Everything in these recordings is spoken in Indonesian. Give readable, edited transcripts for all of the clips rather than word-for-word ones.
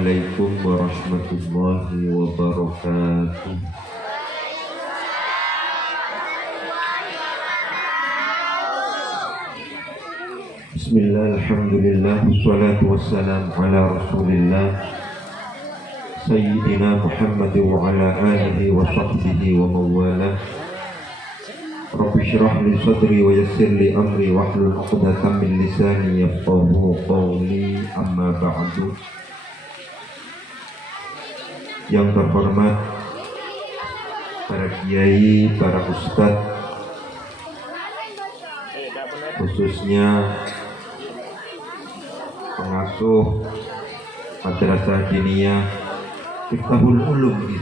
Assalamualaikum warahmatullahi wabarakatuh. Bismillah, alhamdulillah, wassalatu wassalamu ala rasulillah Sayyidina Muhammad wa ala alihi wa sahbihi wa mawalah. Rabbi syrah li sadri wa yassir li amri wahlul 'uqdatam min lisani yafqahu qawli, amma ba'du. Yang terhormat para kiai, para ustadz, khususnya pengasuh Madrasah Diniyah Miftahul Ulum,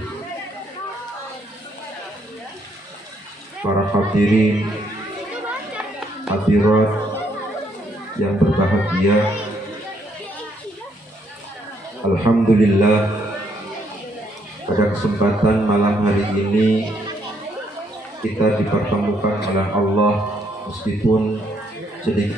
para hadirin hadirat yang berbahagia, alhamdulillah pada kesempatan malam hari ini kita dipertemukan oleh Allah meskipun sedikit.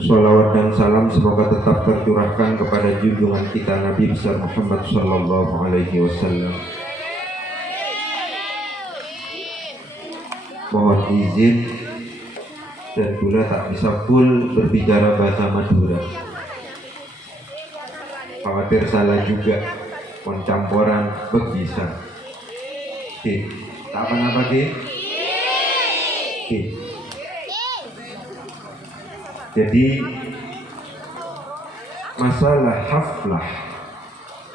Sholawat dan salam semoga tetap tercurahkan kepada junjungan kita Nabi besar Muhammad sallallahu alaihi wasallam. Mohon izin dan pula tak bisa full berbicara bahasa Madura. Khawatir salah juga, pencampuran begisan. Oke, tak apa-apa Ki. Oke. Jadi masalah haflah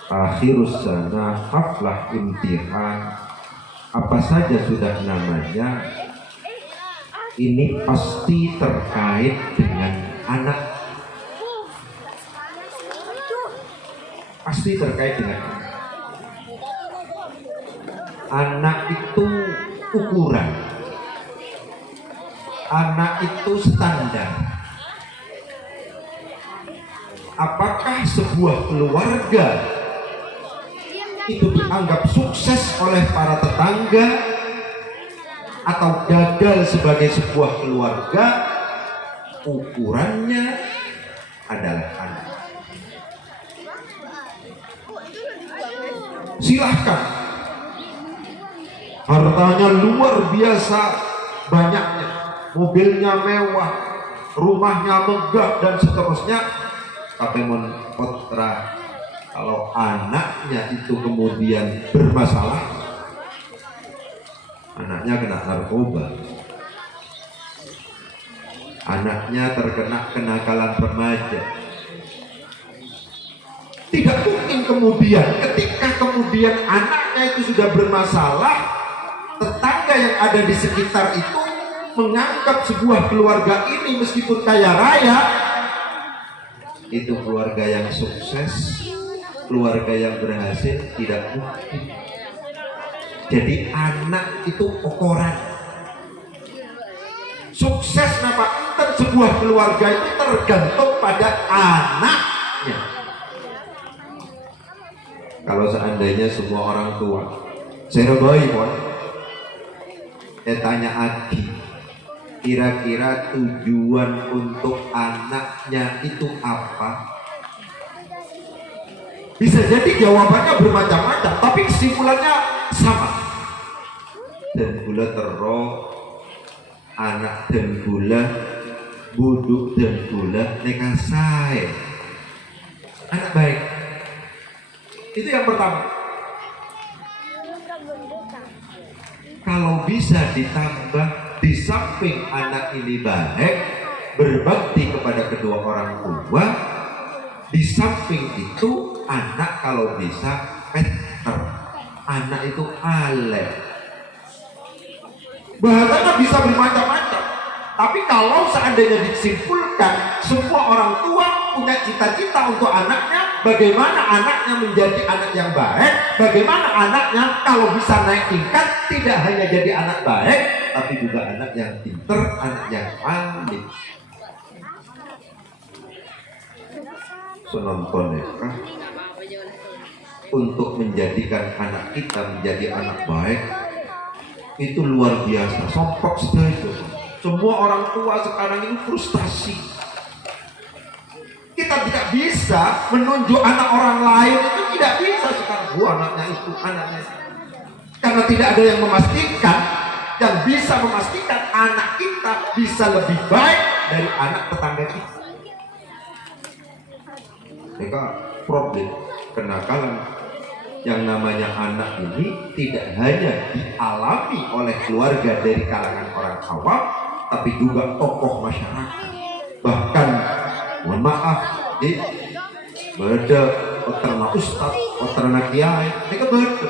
akhirus sana, haflah imtihan, apa saja sudah namanya, ini pasti terkait dengan anak. Pasti terkait dengan anak. Anak itu ukuran. Anak itu standar. Apakah sebuah keluarga itu dianggap sukses oleh para tetangga atau gagal sebagai sebuah keluarga? Ukurannya adalah anak. Silahkan hartanya luar biasa banyaknya, mobilnya mewah, rumahnya megah dan seterusnya, tapi potra kalau anaknya itu kemudian bermasalah, anaknya kena narkoba, anaknya terkena kenakalan remaja, tidak mungkin kemudian ketika kemudian anaknya itu sudah bermasalah, tetangga yang ada di sekitar itu menganggap sebuah keluarga ini meskipun kaya raya itu keluarga yang sukses, keluarga yang berhasil, tidak mungkin. Jadi anak itu ukuran. Sukses napa enten sebuah keluarga itu tergantung pada anaknya. Kalau seandainya semua orang tua, saya boy, tanya Adi, kira-kira tujuan untuk anaknya itu apa? Bisa jadi jawabannya bermacam-macam, tapi kesimpulannya sama. Dan gula terong, anak dan gula, buduk dan gula, nekasai. Anak baik. Itu yang pertama. Kalau bisa ditambah, di samping anak ini baik, berbakti kepada kedua orang tua, di samping itu anak kalau bisa peter, anak itu alef. Bahasanya bisa bermacam-macam. Tapi kalau seandainya disimpulkan, semua orang tua punya cita-cita untuk anaknya, bagaimana anaknya menjadi anak yang baik, bagaimana anaknya kalau bisa naik tingkat, tidak hanya jadi anak baik, tapi juga anak yang pinter, anak yang alim. Penonton ya, untuk menjadikan anak kita menjadi anak baik itu luar biasa, sompok sekali itu. Semua orang tua sekarang ini frustasi. kita tidak bisa menunjuk anak orang lain, itu tidak bisa sekarang. Anaknya itu, anaknya itu. Karena tidak ada yang memastikan, yang bisa memastikan anak kita bisa lebih baik dari anak tetangga kita. Mereka problem kenakalan yang namanya anak ini tidak hanya dialami oleh keluarga dari kalangan orang awam, tapi juga tokoh masyarakat. Bahkan, mohon maaf, beda peternak ustad, peternak kiai, mereka beda.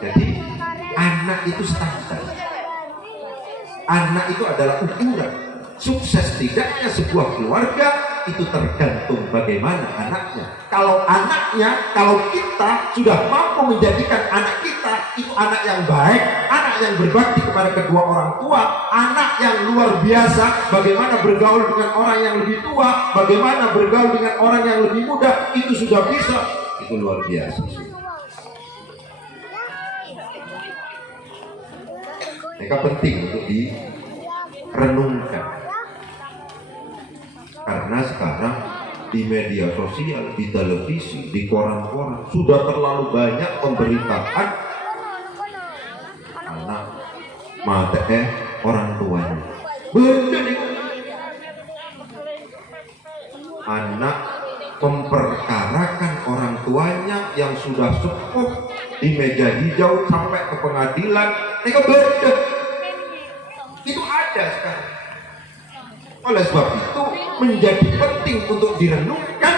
Jadi anak itu standar. Anak itu adalah ukuran. Sukses tidaknya sebuah keluarga itu tergantung bagaimana anaknya. Kalau anaknya, kalau kita sudah mampu menjadikan anak kita itu anak yang baik, anak yang berbakti kepada kedua orang tua, anak yang luar biasa, bagaimana bergaul dengan orang yang lebih tua, bagaimana bergaul dengan orang yang lebih muda, itu sudah bisa, itu luar biasa. Mereka penting untuk direnungkan. Karena sekarang di media sosial, di televisi, di koran-koran sudah terlalu banyak pemberitaan anak mate orang tuanya. Benar nih. Anak memperkarakan orang tuanya yang sudah sepuh di meja hijau sampai ke pengadilan. Mereka beda. Itu ada sekarang. Oleh sebab itu menjadi penting untuk direnungkan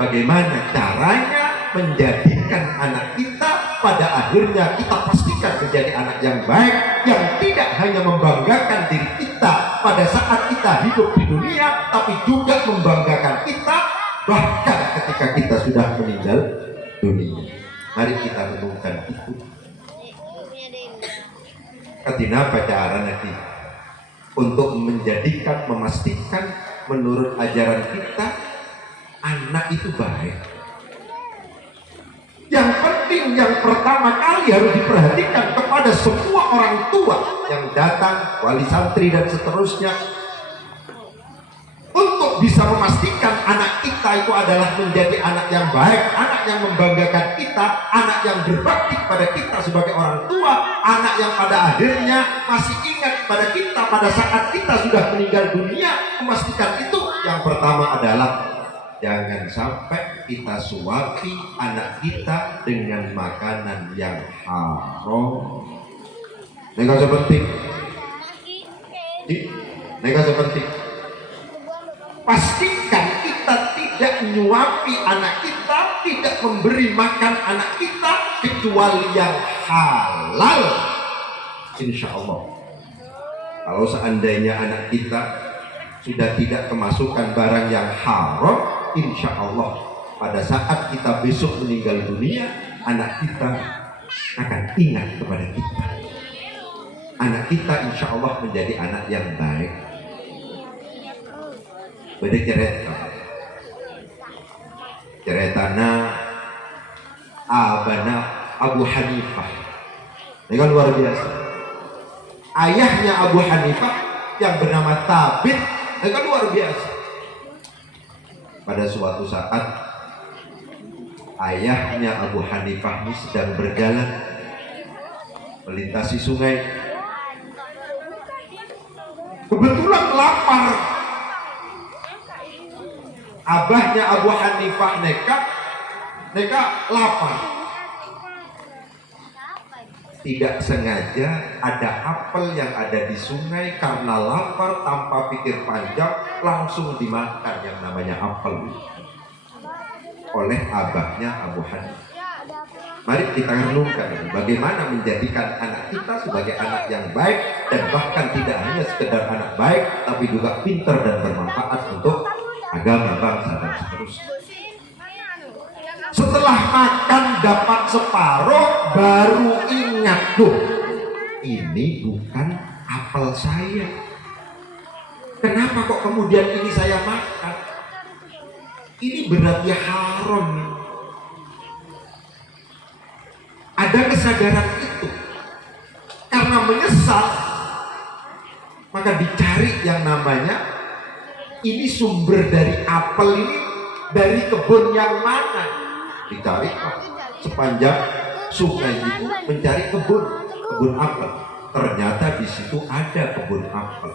bagaimana caranya menjadikan anak kita pada akhirnya kita pastikan menjadi anak yang baik, yang tidak hanya membanggakan diri kita pada saat kita hidup di dunia, tapi juga membanggakan kita bahkan ketika kita sudah meninggal dunia. Mari kita renungkan itu. Katina pacaran nanti untuk menjadikan, memastikan menurut ajaran kita anak itu baik. Yang penting, yang pertama kali harus diperhatikan kepada semua orang tua yang datang, wali santri dan seterusnya, untuk bisa memastikan anak kita itu adalah menjadi anak yang baik, anak yang membanggakan kita, anak yang berbakti pada kita sebagai orang tua, anak yang pada akhirnya masih ingat pada kita pada saat kita sudah meninggal dunia. Memastikan itu yang pertama adalah jangan sampai kita suapi anak kita dengan makanan yang haram. Ini kan penting. Ini kan penting. Pastikan kita tidak menyuapi anak kita, tidak memberi makan anak kita kecuali yang halal. Insya Allah. Kalau seandainya anak kita sudah tidak kemasukan barang yang haram, insya Allah pada saat kita besok meninggal dunia, anak kita akan ingat kepada kita. Anak kita insya Allah menjadi anak yang baik. Beda ceritana abana Abu Hanifah. Ini kan luar biasa. Ayahnya Abu Hanifah yang bernama Thabit, ini kan luar biasa. Pada suatu saat ayahnya Abu Hanifah ini sedang berjalan melintasi sungai. Kebetulan lapar. Abahnya Abu Hanifah nekat lapar. Tidak sengaja ada apel yang ada di sungai, karena lapar tanpa pikir panjang langsung dimakan yang namanya apel oleh abahnya Abu Hanifah. Mari kita renungkan bagaimana menjadikan anak kita sebagai anak yang baik, dan bahkan tidak hanya sekedar anak baik tapi juga pintar dan bermanfaat untuk agama, bangsa dan seterusnya. Setelah makan dapat separuh baru ingat, loh, ini bukan apel saya. Kenapa kok kemudian ini saya makan? Ini berarti haram. Ada kesadaran itu. Karena menyesal, Maka dicari yang namanya ini sumber dari apel ini dari kebun yang mana. Dicari sepanjang sungai itu, mencari kebun apel. Ternyata di situ ada kebun apel.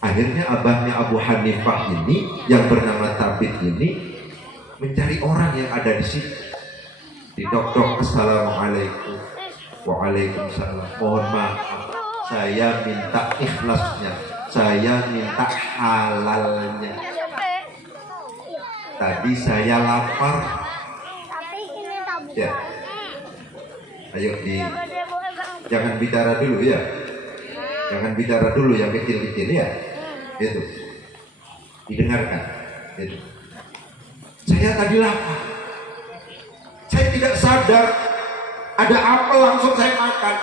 Akhirnya abahnya Abu Hanifah ini yang bernama Thabit ini mencari orang yang ada di situ. Didok-dok, assalamualaikum. Waalaikumsalam. Mohon maaf, saya minta ikhlasnya, saya minta halalnya. Tadi saya lapar. Ya. Ayo jangan bicara dulu ya. Jangan bicara dulu yang kecil-kecil ya. Itu. Didengarkan. Itu. Saya tadi lapar. Saya tidak sadar ada apel langsung saya makan.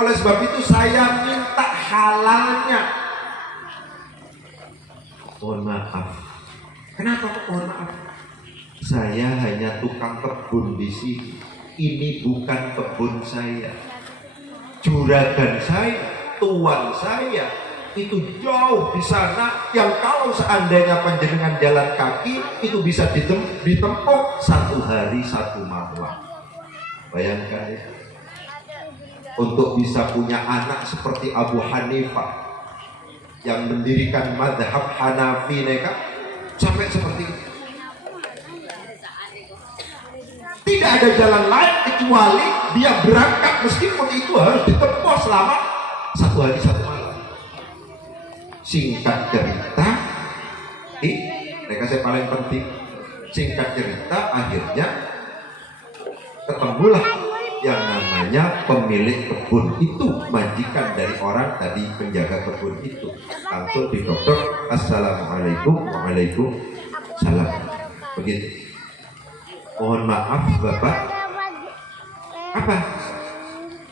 Oleh sebab itu saya minta halalnya. Mohon maaf. Kenapa kok mohon maaf? Saya hanya tukang kebun di sini. Ini bukan kebun saya. Juragan saya, tuan saya itu jauh di sana, yang kalau seandainya panjenengan jalan kaki itu bisa ditempuh 1 hari 1 malam. Bayangkan ya, untuk bisa punya anak seperti Abu Hanifah yang mendirikan madhab Hanafi neka, sampai seperti itu. Tidak ada jalan lain kecuali dia berangkat, meskipun itu harus ditempuh selama 1 hari 1 malam. Singkat cerita, mereka saya paling penting. Singkat cerita, akhirnya ketemulah yang namanya pemilik kebun itu, majikan dari orang tadi penjaga kebun itu. Langsung didok-dok, assalamualaikum. Waalaikumsalam. Begitu. Mohon maaf Bapak, apa?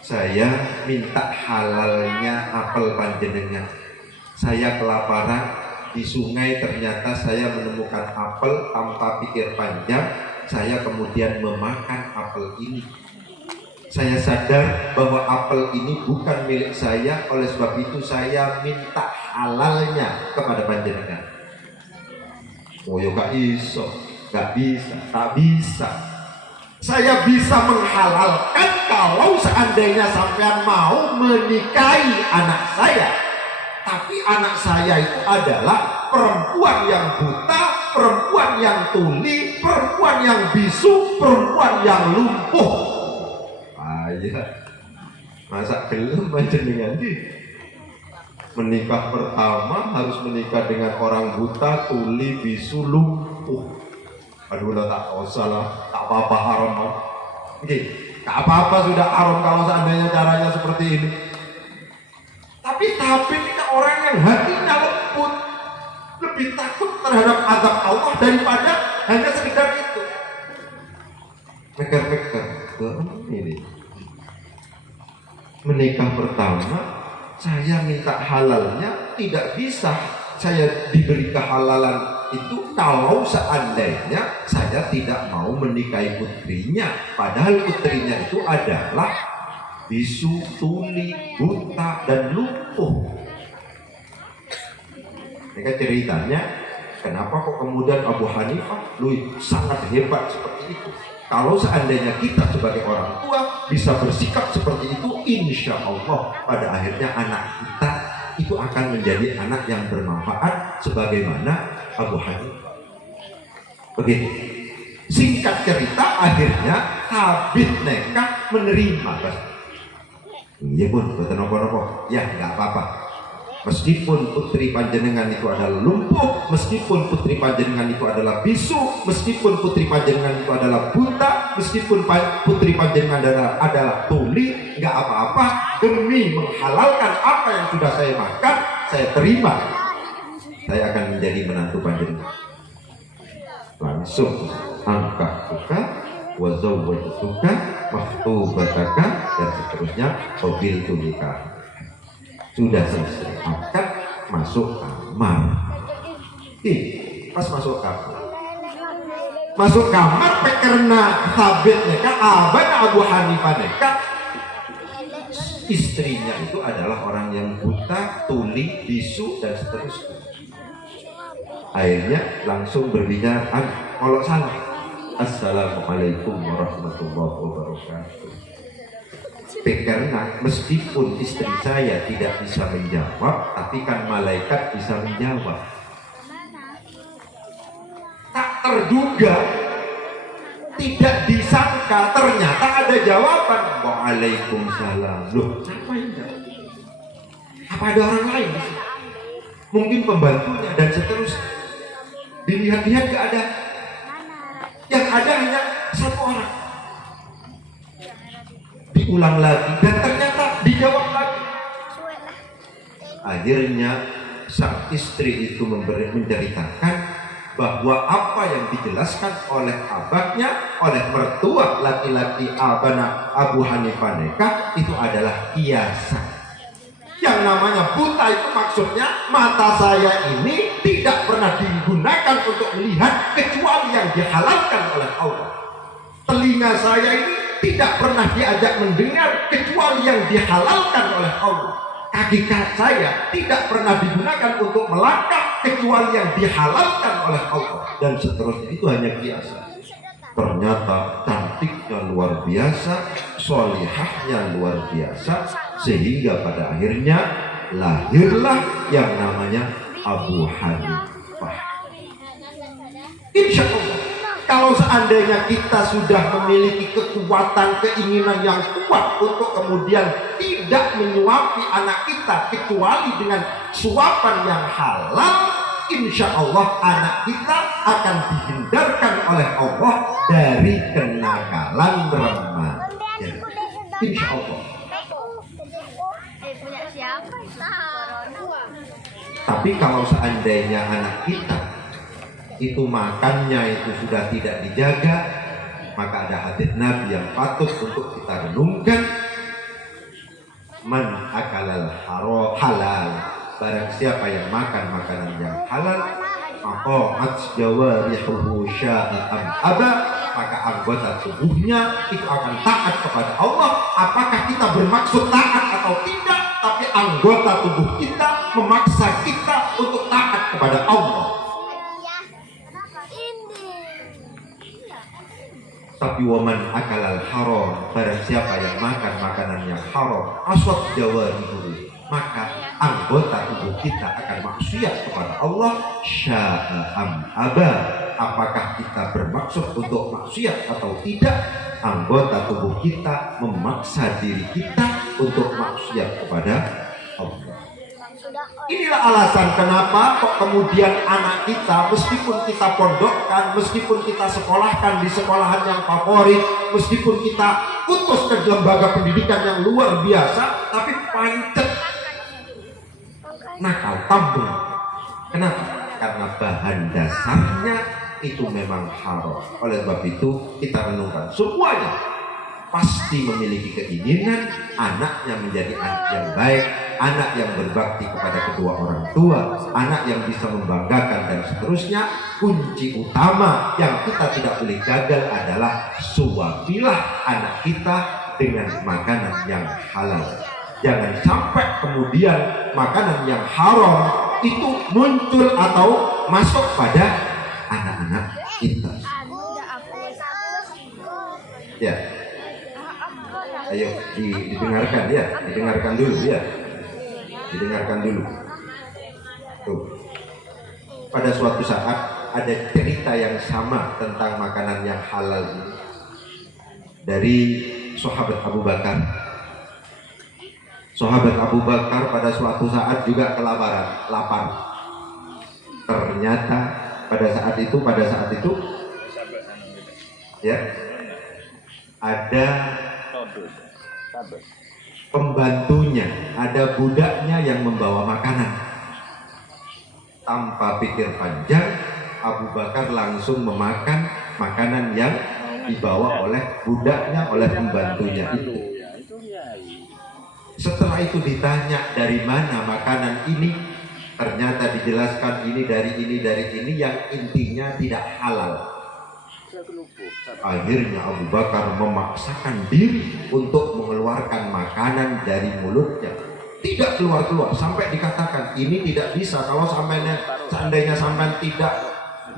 Saya minta halalnya apel panjenengan. Saya kelaparan di sungai, ternyata saya menemukan apel. Tanpa pikir panjang, saya kemudian memakan apel ini. Saya sadar bahwa apel ini bukan milik saya, oleh sebab itu saya minta halalnya kepada panjenengan. Oh ya gak iso, gak bisa, tak bisa. Saya bisa menghalalkan kalau seandainya sampean mau menikahi anak saya. Tapi anak saya itu adalah perempuan yang buta, perempuan yang tuli, perempuan yang bisu, perempuan yang lumpuh. Ayah, masa belum panjenengan di menikah pertama harus menikah dengan orang buta, tuli, bisu, lumpuh. Aduh lah, tak usah lah, tak apa-apa haram. Oke, tak apa-apa sudah haram kalau seandainya caranya seperti ini. Tapi ini orang yang hatinya lembut, lebih takut terhadap azab Allah daripada hanya sekedar itu. Meker-meker ini menikah pertama, saya minta halalnya, tidak bisa saya diberi kehalalan itu kalau seandainya saya tidak mau menikahi putrinya, padahal putrinya itu adalah bisu, tuli, buta, dan lumpuh. Mereka ceritanya, kenapa kok kemudian Abu Hanifah sangat hebat seperti itu? Kalau seandainya kita sebagai orang tua bisa bersikap seperti itu, insya Allah pada akhirnya anak kita itu akan menjadi anak yang bermanfaat sebagaimana Abu Hanifah. Begitu. Singkat cerita, akhirnya Thabit nekat menerima. Iya pun, betul nopo-nopo. Ya, nggak apa-apa. Meskipun putri panjenengan itu adalah lumpuh, meskipun putri panjenengan itu adalah bisu, meskipun putri panjenengan itu adalah buta, meskipun putri panjenengan adalah tuli, nggak apa-apa. Demi menghalalkan apa yang sudah saya makan, saya terima. Saya akan menjadi menantu panjenengan. Langsung angkat buka, wazawwajtuka, maktubataka, dan seterusnya. Mobil tunika. Sudah selesai angkat, masuk kamar. Pas masuk kamar pekerna Thabit neka, abang Abu Hanifah neka istrinya itu adalah orang yang buta, tuli, bisu, dan seterusnya. Akhirnya langsung berbicara, kalau salah, assalamualaikum warahmatullahi wabarakatuh. Karena meskipun istri saya tidak bisa menjawab, tapi kan malaikat bisa menjawab. Tak terduga, tidak disangka, ternyata ada jawaban. Waalaikumsalam. Loh, siapa ini? Apa ada orang lain? Mungkin pembantunya dan seterusnya. Dilihat-lihat gak ada. Yang ada hanya satu orang. Diulang lagi dan ternyata dijawab lagi. Akhirnya sang istri itu menceritakan bahwa apa yang dijelaskan oleh abahnya, oleh mertua laki-laki Abu Hanifah Neka itu adalah kiasan. Yang namanya buta itu maksudnya mata saya ini tidak pernah digunakan untuk melihat kecuali yang dihalalkan oleh Allah. Telinga saya ini tidak pernah diajak mendengar kecuali yang dihalalkan oleh Allah. Kaki saya tidak pernah digunakan untuk melangkah kecuali yang dihalalkan oleh Allah, dan seterusnya. Itu hanya biasa. Ternyata cantiknya luar biasa, solihahnya luar biasa, sehingga pada akhirnya lahirlah yang namanya Abu Hanifah. Insya Allah, kalau seandainya kita sudah memiliki kekuatan, keinginan yang kuat untuk kemudian tidak menyuapi anak kita kecuali dengan suapan yang halal, insya Allah anak kita akan dihindarkan oleh Allah dari kenakalan remaja. Insya Allah. Tapi kalau seandainya anak kita itu makannya itu sudah tidak dijaga, maka ada hadits Nabi yang patut untuk kita renungkan. Man akalal halal, barang siapa yang makan makanan yang halal, maqa'at jawarihuhu sya'am aba, maka anggota tubuhnya itu akan taat kepada Allah. Apakah kita bermaksud taat atau tidak, tapi anggota tubuh kita memaksa kita untuk taat kepada Allah. Tapi waman akalal haram, barang siapa yang makan makanan yang haram, aswat jawarihu, maka anggota tubuh kita akan maksiat kepada Allah. Sya'am aba, apakah kita bermaksud untuk maksiat atau tidak, anggota tubuh kita memaksa diri kita untuk maksiat kepada Allah. Inilah alasan kenapa kok kemudian anak kita, meskipun kita pondokkan, meskipun kita sekolahkan di sekolahan yang favorit, meskipun kita utus ke lembaga pendidikan yang luar biasa, tapi pancet, nakal, tambung. Kenapa? Karena bahan dasarnya itu memang haram. Oleh sebab itu kita renungkan, semuanya pasti memiliki keinginan anaknya menjadi anak yang baik, anak yang berbakti kepada kedua orang tua, anak yang bisa membanggakan, dan seterusnya. Kunci utama yang kita tidak boleh gagal adalah suapilah anak kita dengan makanan yang halal. Jangan sampai kemudian makanan yang haram itu muncul atau masuk pada anak-anak kita. Ya. Ayo didengarkan ya, didengarkan dulu ya, didengarkan dulu. Tuh. Pada suatu saat ada cerita yang sama tentang makanan yang halal ini dari sahabat Abu Bakar. Sahabat Abu Bakar pada suatu saat juga kelaparan, lapar. Ternyata pada saat itu ya ada pembantunya, ada budaknya yang membawa makanan. Tanpa pikir panjang, Abu Bakar langsung memakan makanan yang dibawa oleh budaknya, oleh pembantunya itu. Setelah itu ditanya dari mana makanan ini, ternyata dijelaskan ini dari ini yang intinya tidak halal. Akhirnya Abu Bakar memaksakan diri untuk mengeluarkan makanan dari mulutnya. Tidak keluar-keluar sampai dikatakan ini tidak bisa kalau seandainya sampai tidak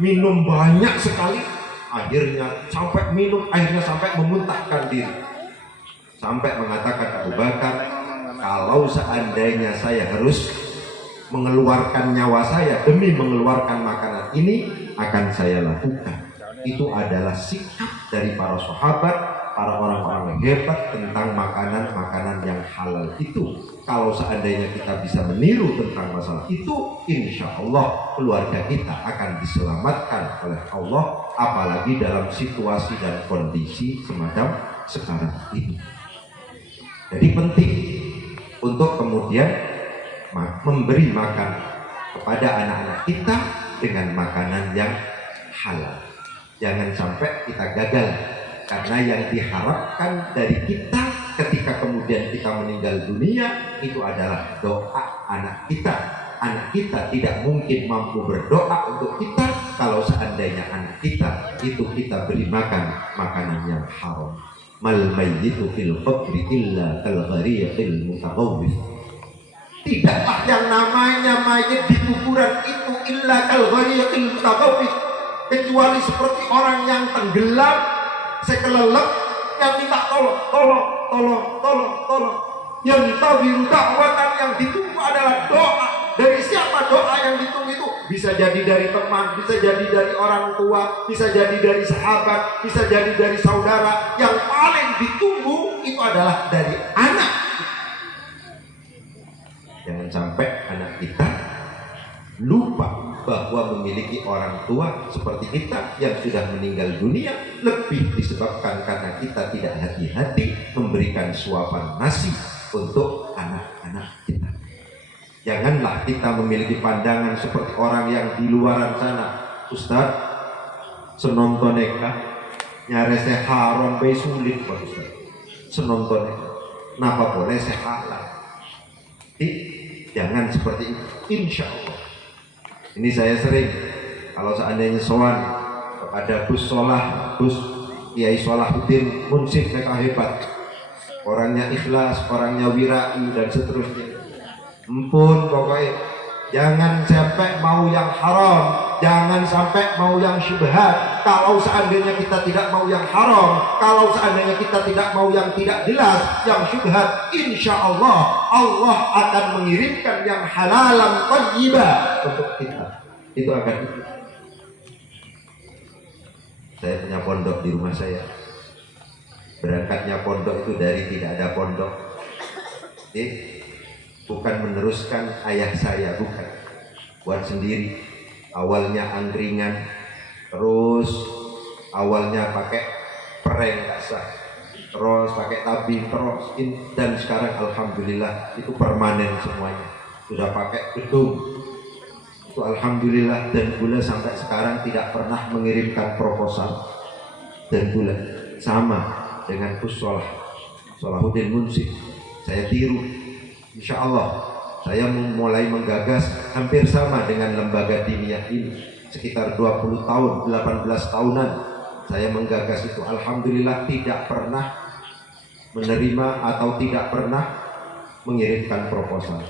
minum banyak sekali, akhirnya sampai minum, akhirnya sampai memuntahkan diri. Sampai mengatakan Abu Bakar, kalau seandainya saya harus mengeluarkan nyawa saya demi mengeluarkan makanan ini, akan saya lakukan. Itu adalah sikap dari para sahabat, para orang-orang yang hebat tentang makanan-makanan yang halal itu. Kalau seandainya kita bisa meniru tentang masalah itu, insya Allah keluarga kita akan diselamatkan oleh Allah, apalagi dalam situasi dan kondisi semacam sekarang ini. Jadi penting untuk kemudian memberi makan kepada anak-anak kita dengan makanan yang halal. Jangan sampai kita gagal, karena yang diharapkan dari kita ketika kemudian kita meninggal dunia itu adalah doa anak kita. Anak kita tidak mungkin mampu berdoa untuk kita kalau seandainya anak kita itu kita beri makan makanan yang haram. Mal mayyitu fil qabri illa kal ghariqil mutaghawwif. Tidaklah yang namanya mayit di kuburan itu illa kal ghariqil mutaghawwif, kecuali seperti orang yang tenggelam, sekelelep, yang minta tolong, tolong, tolong, tolong, tolong. Yang tawiru dakwatan, yang ditunggu adalah doa. Dari siapa doa yang ditunggu itu? Bisa jadi dari teman, bisa jadi dari orang tua, bisa jadi dari sahabat, bisa jadi dari saudara. Yang paling ditunggu itu adalah dari anak. Jangan sampai anak kita lupa bahwa memiliki orang tua seperti kita yang sudah meninggal dunia, lebih disebabkan karena kita tidak hati-hati memberikan suapan nasi untuk anak-anak kita. Janganlah kita memiliki pandangan seperti orang yang di luaran sana. Ustaz, senontoneka nyarese haram be sulit Pak Ustaz. Senontoneka napa boleh sehalal. Jangan seperti itu, insya Allah. Ini saya sering kalau seandainya sowan kepada Gus Solah, Gus Kiai Solahuddin Munsif, mereka hebat, orangnya ikhlas, orangnya wirai dan seterusnya. Empun pokoknya jangan sampai mau yang haram, jangan sampai mau yang syubhat. Kalau seandainya kita tidak mau yang haram, kalau seandainya kita tidak mau yang tidak jelas, yang syubhat, insya Allah Allah akan mengirimkan yang halalan thayyibah untuk kita. Itu akan itu. Saya punya pondok di rumah saya. Berangkatnya pondok itu dari tidak ada pondok. Bukan meneruskan ayah saya, bukan. Buat sendiri. Awalnya angkringan, terus awalnya pakai pereng kasar, terus pakai tabing, terus dan sekarang alhamdulillah itu permanen semuanya. Sudah pakai gedung. Itu alhamdulillah, dan pula sampai sekarang tidak pernah mengirimkan proposal. Dan pula sama dengan Gus Solahuddin Munsif, saya tiru. Insya Allah saya mulai menggagas hampir sama dengan lembaga diniyah ini. Sekitar 20 tahun, 18 tahunan saya menggagas itu. Alhamdulillah tidak pernah menerima atau tidak pernah mengirimkan proposal.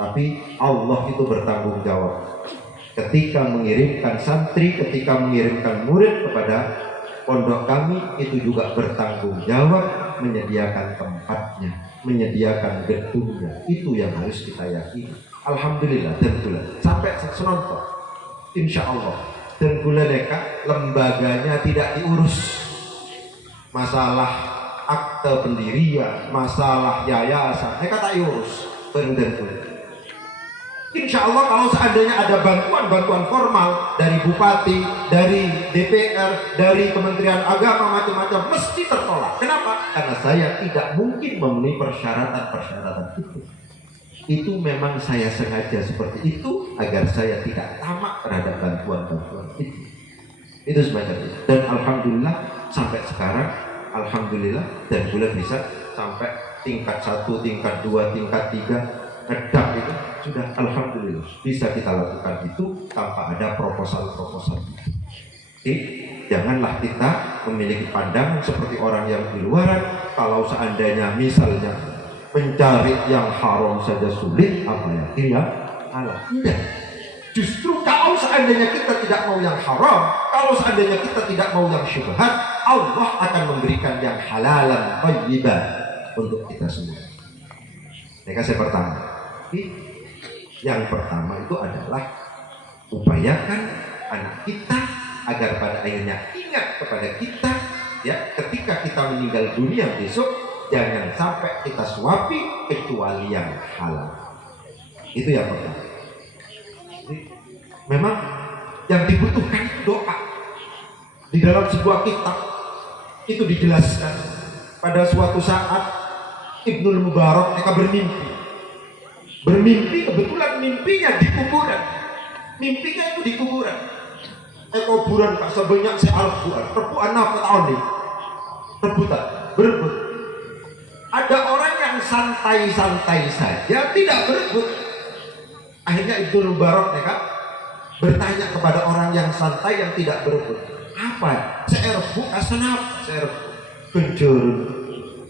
Tapi Allah itu bertanggung jawab. Ketika mengirimkan santri, ketika mengirimkan murid kepada pondok kami, itu juga bertanggung jawab menyediakan tempatnya, menyediakan gedungnya. Itu yang harus kita yakini. Alhamdulillah, dan bulan sampai senonton, insya Allah. Dan bulan neka lembaganya tidak diurus. Masalah akte pendirian, masalah yayasan, mereka tak diurus. Dan bulan. Insya Allah kalau seandainya ada bantuan formal dari bupati, dari DPR, dari Kementerian Agama, macam-macam, mesti tertolak. Kenapa? Karena saya tidak mungkin memenuhi persyaratan-persyaratan itu. Itu memang saya sengaja seperti itu agar saya tidak tamak terhadap bantuan-bantuan itu. Itu semacam itu. Dan alhamdulillah sampai sekarang, alhamdulillah, dan bulan bisa sampai tingkat 1, tingkat 2, tingkat 3. Redam itu sudah alhamdulillah bisa kita lakukan itu tanpa ada proposal-proposal. janganlah kita memiliki pandangan seperti orang yang di luaran. Kalau seandainya misalnya mencari yang haram saja sulit, apalagi yang halal. Tidak. Justru kalau seandainya kita tidak mau yang haram, kalau seandainya kita tidak mau yang syubhat, Allah akan memberikan yang halalan thayyiban untuk kita semua. Mereka saya pertama. Yang pertama itu adalah upayakan anak kita agar pada akhirnya ingat kepada kita, ya, ketika kita meninggal dunia besok, jangan sampai kita suapi kecuali yang halal. Itu yang pertama. Memang yang dibutuhkan itu doa. Di dalam sebuah kitab itu dijelaskan pada suatu saat Ibnul Mubarak mereka bermimpi, kebetulan mimpinya di kuburan. Mimpinya itu di kuburan. Kuburan tak sebanyak rebutan apa tahun ini? Rebutan, berebut. Ada orang yang santai-santai saja tidak berebut. Akhirnya Ibnul Mubarak mereka bertanya kepada orang yang santai yang tidak berebut, apa? Saya rebut, kenapa? Saya rebut. Penjuru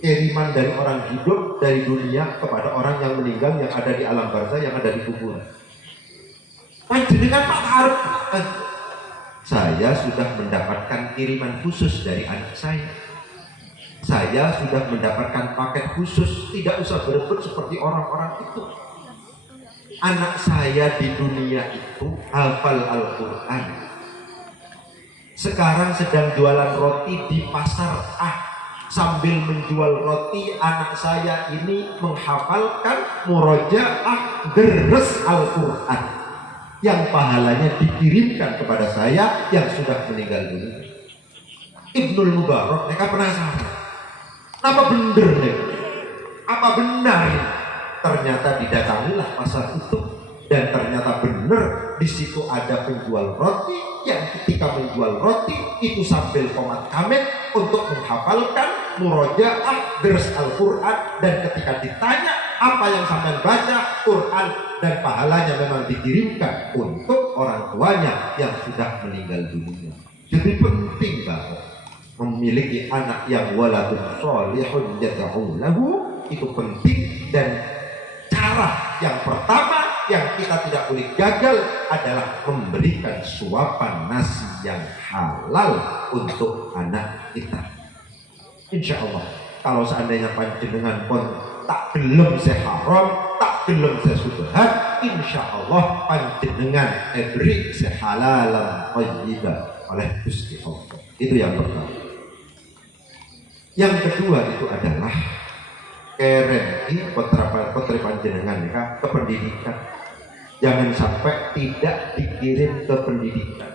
kiriman dari orang hidup dari dunia kepada orang yang meninggal yang ada di alam barzah, yang ada di kuburan. Panjenengan Pak Arif, saya sudah mendapatkan kiriman khusus dari anak saya. Saya sudah mendapatkan paket khusus, tidak usah berebut seperti orang-orang itu. Anak saya di dunia itu hafal Al-Quran. Sekarang sedang jualan roti di pasar Sambil menjual roti, anak saya ini menghafalkan murojaah deres Al-Quran yang pahalanya dikirimkan kepada saya yang sudah meninggal dunia. Ibnul Mubarak mereka penasaran, apa benar nih? Apa benar nih? Ternyata didatangilah pasar itu dan ternyata benar di situ ada penjual roti yang ketika menjual roti itu sambil komat kamit untuk menghafalkan murojaah deres Al-Quran, dan ketika ditanya apa yang sampai baca Quran dan pahalanya memang dikirimkan untuk orang tuanya yang sudah meninggal dunia. Jadi penting banget memiliki anak yang waladun sholihun yad'u lahu, itu penting. Dan cara yang pertama yang kita tidak boleh gagal adalah memberikan suapan nasi yang halal untuk anak kita. Insya Allah kalau seandainya panjenengan pun tak gelem seharam, tak gelem sesubhat, insya Allah panjenengan beri sehalalan thayyiban oleh Gusti Allah. Itu yang pertama. Yang kedua itu adalah keren di putra panjenengan ke pendidikan. Jangan sampai tidak dikirim ke pendidikan.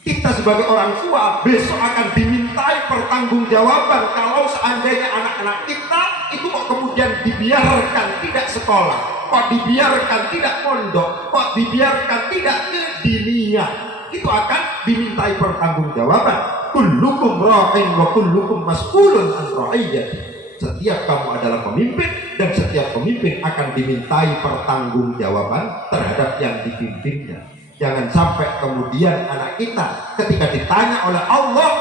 Kita sebagai orang tua besok akan dimintai pertanggungjawaban kalau seandainya anak-anak kita itu kok kemudian dibiarkan tidak sekolah, kok dibiarkan tidak pondok, kok dibiarkan tidak ke diniyah. Itu akan dimintai pertanggungjawaban. Kullukum ra'in wa kullukum mas'ulun an ra'iyyati. Setiap kamu adalah pemimpin dan setiap pemimpin akan dimintai pertanggungjawaban terhadap yang dipimpinnya. Jangan sampai kemudian anak kita ketika ditanya oleh Allah,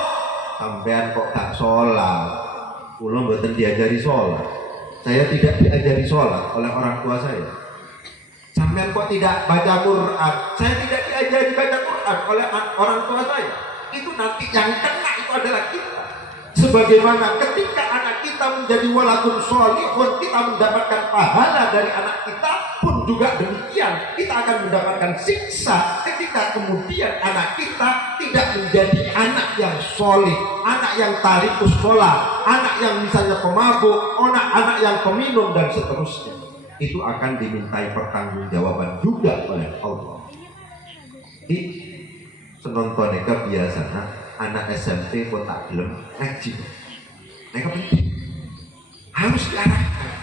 sampean kok gak sholat, kula mboten diajari sholat, saya tidak diajari sholat oleh orang tua saya. Sampean kok tidak baca Quran, saya tidak diajari baca Quran oleh orang tua saya. Itu nanti yang kena itu adalah kita. Sebagaimana ketika anak kita menjadi waladun sholihun, kita mendapatkan pahala dari anak kita, pun juga demikian kita akan mendapatkan siksa ketika kemudian anak kita tidak menjadi anak yang sholih, anak yang tarikus sholat, anak yang misalnya pemabuk, anak yang peminum dan seterusnya. Itu akan dimintai pertanggungjawaban juga oleh Allah. Di senonton biasanya anak SMP pun tak belum ngaji. Mereka penting, harus diarahkan.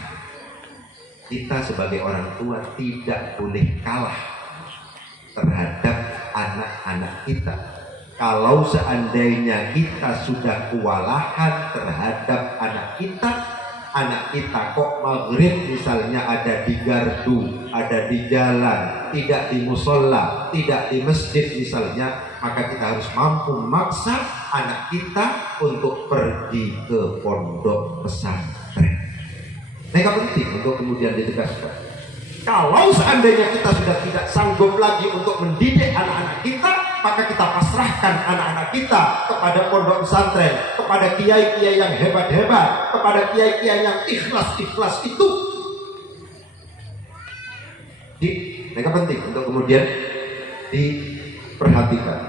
Kita sebagai orang tua tidak boleh kalah terhadap anak-anak kita. Kalau seandainya kita sudah kewalahan terhadap anak kita, anak kita kok maghrib misalnya ada di gardu, ada di jalan, tidak di musola, tidak di masjid misalnya, maka kita harus mampu memaksa anak kita untuk pergi ke pondok pesantren. Ini penting untuk kemudian ditegaskan. Kalau seandainya kita sudah tidak sanggup lagi untuk mendidik anak-anak kita, maka kita pasrahkan anak-anak kita kepada pondok pesantren, kepada kiai-kiai yang hebat-hebat, kepada kiai-kiai yang ikhlas-ikhlas itu. Mereka penting untuk kemudian diperhatikan.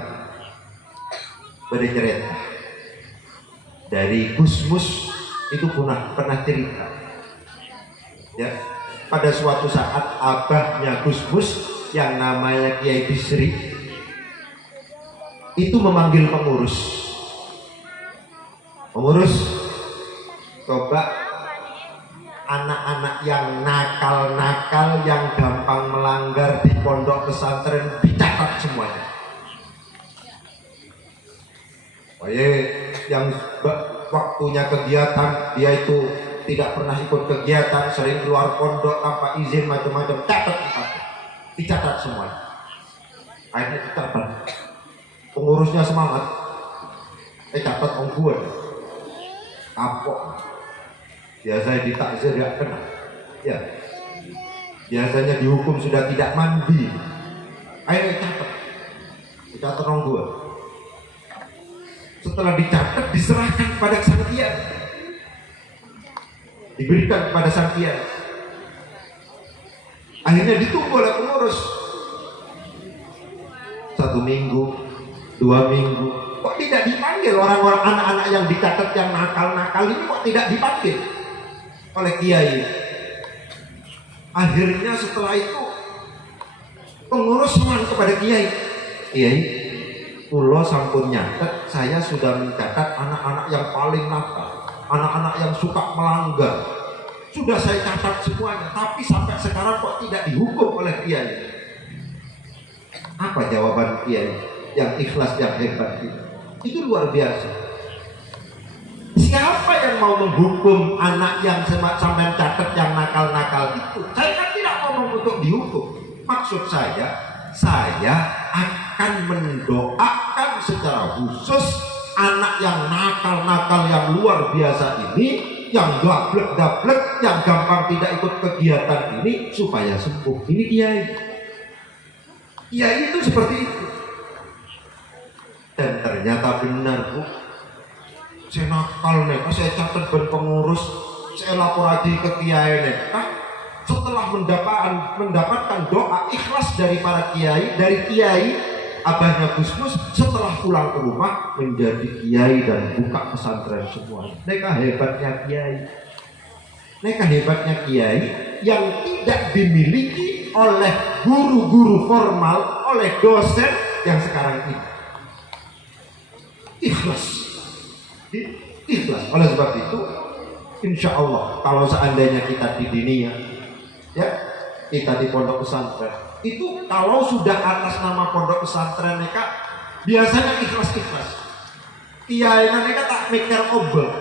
Bercerita dari Gusmus itu pernah cerita, ya. Pada suatu saat abahnya Gusmus yang namanya Kiai Bisri itu memanggil pengurus, coba anak-anak yang nakal-nakal, yang gampang melanggar di pondok pesantren dicatat semuanya. Yang waktunya kegiatan dia itu tidak pernah ikut kegiatan, sering keluar pondok tanpa izin, macam-macam, dicatat semuanya. Akhirnya dicatat. Pengurusnya semangat, catat om gue, kapok. Biasanya ditakzir ya kena, ya. Biasanya dihukum sudah tidak mandi. Akhirnya dicatat om gue. Setelah dicatat, diserahkan kepada sang kiai, diberikan kepada sang kiai. Akhirnya ditunggu oleh pengurus 1 minggu, 2 minggu, kok tidak dipanggil orang-orang anak-anak yang dicatat yang nakal-nakal ini, kok tidak dipanggil oleh kiai. Akhirnya setelah itu pengurus sowan kepada kiai, kiai, kula sampun nyatet, saya sudah mencatat anak-anak yang paling nakal, anak-anak yang suka melanggar, sudah saya catat semuanya, tapi sampai sekarang kok tidak dihukum oleh kiai. Apa jawaban kiai yang ikhlas, yang hebat itu? Itu luar biasa. Siapa yang mau menghukum anak yang sampai catat yang nakal-nakal itu? Saya kan tidak ngomong untuk dihukum. Maksud saya akan mendoakan secara khusus anak yang nakal-nakal yang luar biasa ini, yang dablek-dablek, yang gampang tidak ikut kegiatan ini, supaya sembuh. Ini kiai. Kiai itu seperti itu. Dan ternyata benar, Bu. Saya nakal nih, saya catat ben pengurus, saya lapor lagi ke kiai nih. Setelah mendapatkan doa ikhlas dari para kiai, dari kiai abahnya Gusmus, setelah pulang ke rumah menjadi kiai dan buka pesantren semuanya. Mereka hebatnya kiai. Mereka hebatnya kiai yang tidak dimiliki oleh guru-guru formal, oleh dosen yang sekarang ini. Ikhlas. Oleh sebab itu, insya Allah kalau seandainya kita di dunia, ya, kita di pondok pesantren, itu kalau sudah atas nama pondok pesantren mereka biasanya ikhlas-ikhlas. Kiai mereka tak mikir obel,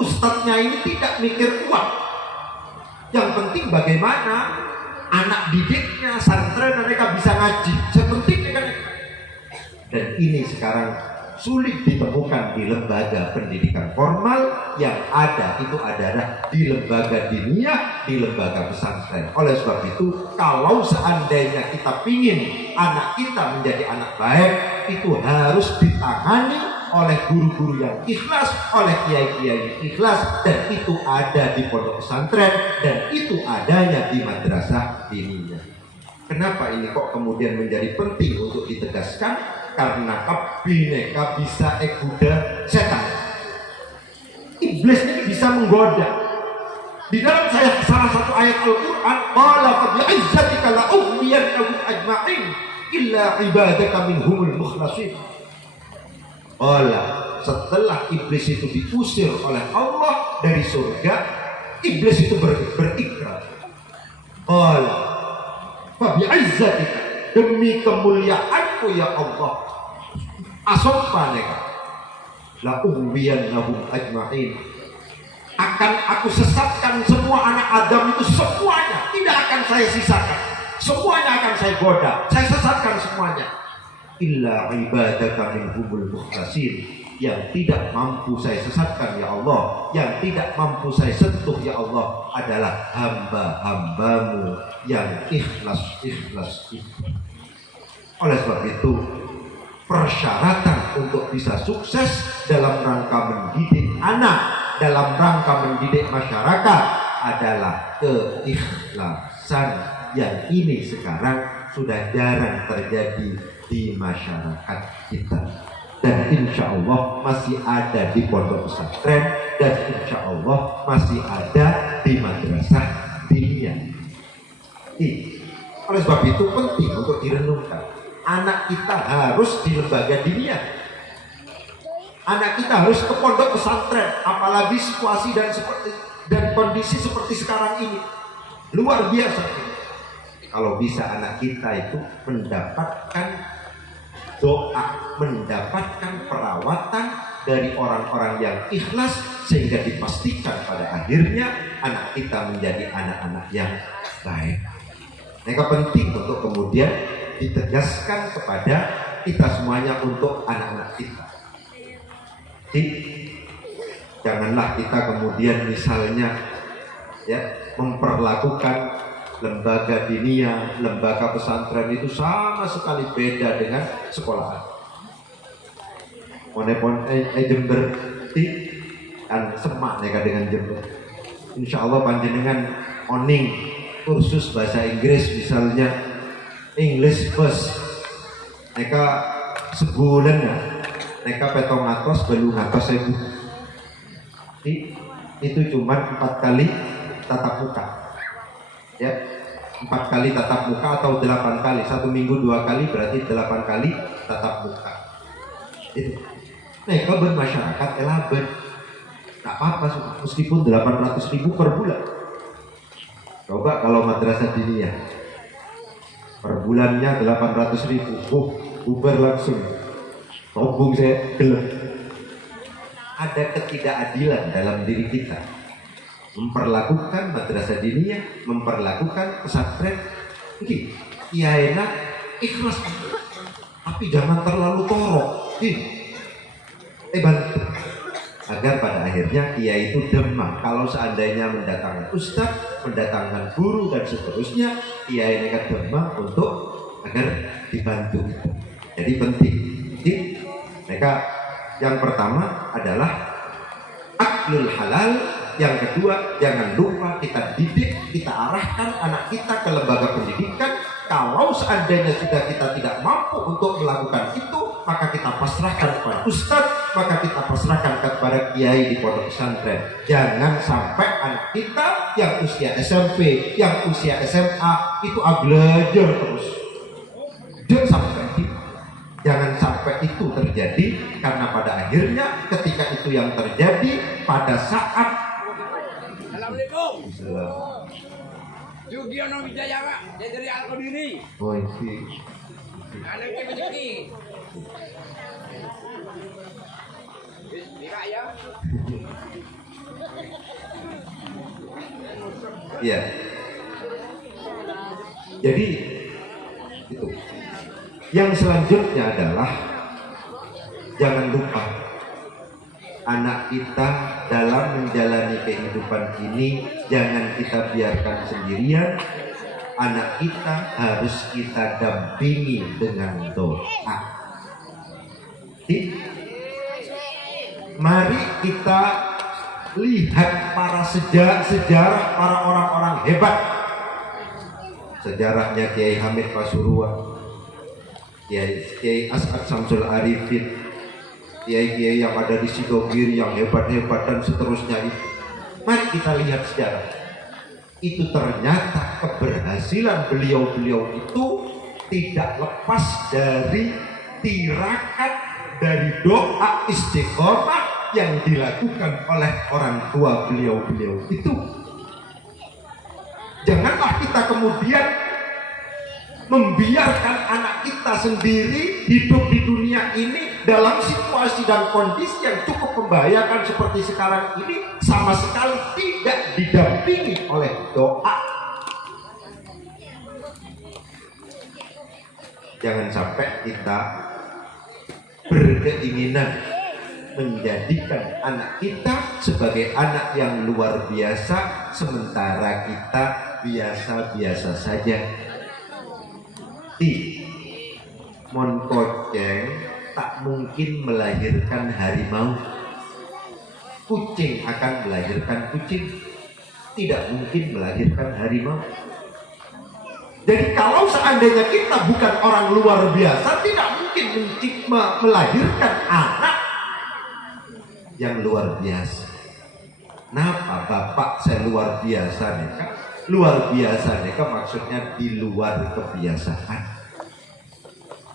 ustadznya ini tidak mikir uang. Yang penting bagaimana anak didiknya, santren mereka bisa ngaji, seperti mereka. Dan ini sekarang sulit ditemukan di lembaga pendidikan formal. Yang ada itu adalah di lembaga diniyah, di lembaga pesantren. Oleh sebab itu, kalau seandainya kita ingin anak kita menjadi anak baik, itu harus ditangani oleh guru-guru yang ikhlas, oleh kiai-kiai yang ikhlas, dan itu ada di pondok pesantren, dan itu adanya di madrasah diniyah. Kenapa ini kok kemudian menjadi penting untuk ditegaskan? Karena bineka bisa ekuda setan. Iblis ini bisa menggoda. Di dalam salah satu ayat Al-Quran, qala fa bi'izzatika la ughwiyannahum ajma'in illa ibadaka minhumul mukhlasin. Setelah iblis itu diusir oleh Allah dari surga, iblis itu berikrar. Qala fa bi'izzatika, demi kemuliaanku ya Allah, asompa neka la ughwiyannahum ajma'in, akan aku sesatkan semua anak Adam itu semuanya, tidak akan saya sisakan, semuanya akan saya goda, saya sesatkan semuanya. Illa ibadaka minhumul mukhlasin, yang tidak mampu saya sesatkan ya Allah, yang tidak mampu saya sentuh ya Allah adalah hamba-hambamu yang ikhlas itu. Oleh sebab itu, persyaratan untuk bisa sukses dalam rangka mendidik anak, dalam rangka mendidik masyarakat adalah keikhlasan, yang ini sekarang sudah jarang terjadi di masyarakat kita, dan insya Allah masih ada di pondok pesantren, dan insya Allah masih ada di madrasah diniyah. Oleh sebab itu penting untuk direnungkan. Anak kita harus di lembaga diniyah, anak kita harus ke pondok pesantren, apalagi situasi dan kondisi seperti sekarang ini luar biasa. Kalau bisa anak kita itu mendapatkan doa, mendapatkan perawatan dari orang-orang yang ikhlas, sehingga dipastikan pada akhirnya anak kita menjadi anak-anak yang baik. Maka penting untuk kemudian ditegaskan kepada kita semuanya untuk anak-anak kita. Jadi, janganlah kita kemudian misalnya ya memperlakukan lembaga diniyah, lembaga pesantren itu sama sekali beda dengan sekolahan. Monepon Jember kan semak neka dengan Jember. Insya Allah panjenengan oning kursus bahasa Inggris misalnya English first, neka sebulan ya, neka petong atos belum atos ibu. Itu cuma 4 kali tatap muka. Ya, 4 kali tatap muka atau 8 kali, 1 minggu 2 kali berarti 8 kali tatap muka. Itu. Mereka bermasyarakat elaben, tak apa-apa meskipun 800.000 per bulan. Coba kalau madrasah diniyah per bulannya 800.000, bubar langsung. Tombong saya gelap. Ada ketidakadilan dalam diri kita. Memperlakukan madrasah diniyah, memperlakukan pesantren, mungkin ya enak, ikhlas, tapi jangan terlalu torok, bantu agar pada akhirnya dia itu demam. Kalau seandainya mendatangkan ustadz, mendatangkan guru dan seterusnya, dia ini akan demam untuk agar dibantu. Jadi penting. Jadi mereka yang pertama adalah aklul halal. Yang kedua, jangan lupa kita didik, kita arahkan anak kita ke lembaga pendidikan. Kalau seandainya sudah kita tidak mampu untuk melakukan itu, maka kita pasrahkan kepada ustadz, maka kita pasrahkan kepada kiai di pondok pesantren. Jangan sampai anak kita yang usia SMP, yang usia SMA itu belajar terus. Jangan sampai itu terjadi, karena pada akhirnya ketika itu yang terjadi pada saat Assalamualaikum. Yugiono Wijaya Pak, dia dari Al-Qadiri. Oh ini. Anaknya rezeki. Bisa ya? Ya. Jadi itu. Yang selanjutnya adalah jangan lupa anak kita dalam menjalani kehidupan ini jangan kita biarkan sendirian. Anak kita harus kita dampingi dengan doa. Mari kita lihat para sejarah para orang-orang hebat. Sejarahnya Kiai Hamid Pasuruan, Kiai As'ad Samsul Arifin, kiai-kiai yang ada di Sidogiri yang hebat-hebat dan seterusnya itu. Mari kita lihat sejarah. Itu ternyata keberhasilan beliau-beliau itu tidak lepas dari tirakat dari doa istiqomah yang dilakukan oleh orang tua beliau-beliau itu. Janganlah kita kemudian membiarkan anak kita sendiri hidup di dunia ini dalam situasi dan kondisi yang cukup membahayakan seperti sekarang ini sama sekali tidak didampingi oleh doa. Jangan sampai kita berkeinginan menjadikan anak kita sebagai anak yang luar biasa, sementara kita biasa-biasa saja. Mon koceng tak mungkin melahirkan harimau. Kucing akan melahirkan kucing, tidak mungkin melahirkan harimau. Jadi kalau seandainya kita bukan orang luar biasa, tidak mungkin melahirkan anak yang luar biasa. Kenapa Bapak saya luar biasa nih kan? Luar biasa nih kan maksudnya di luar kebiasaan.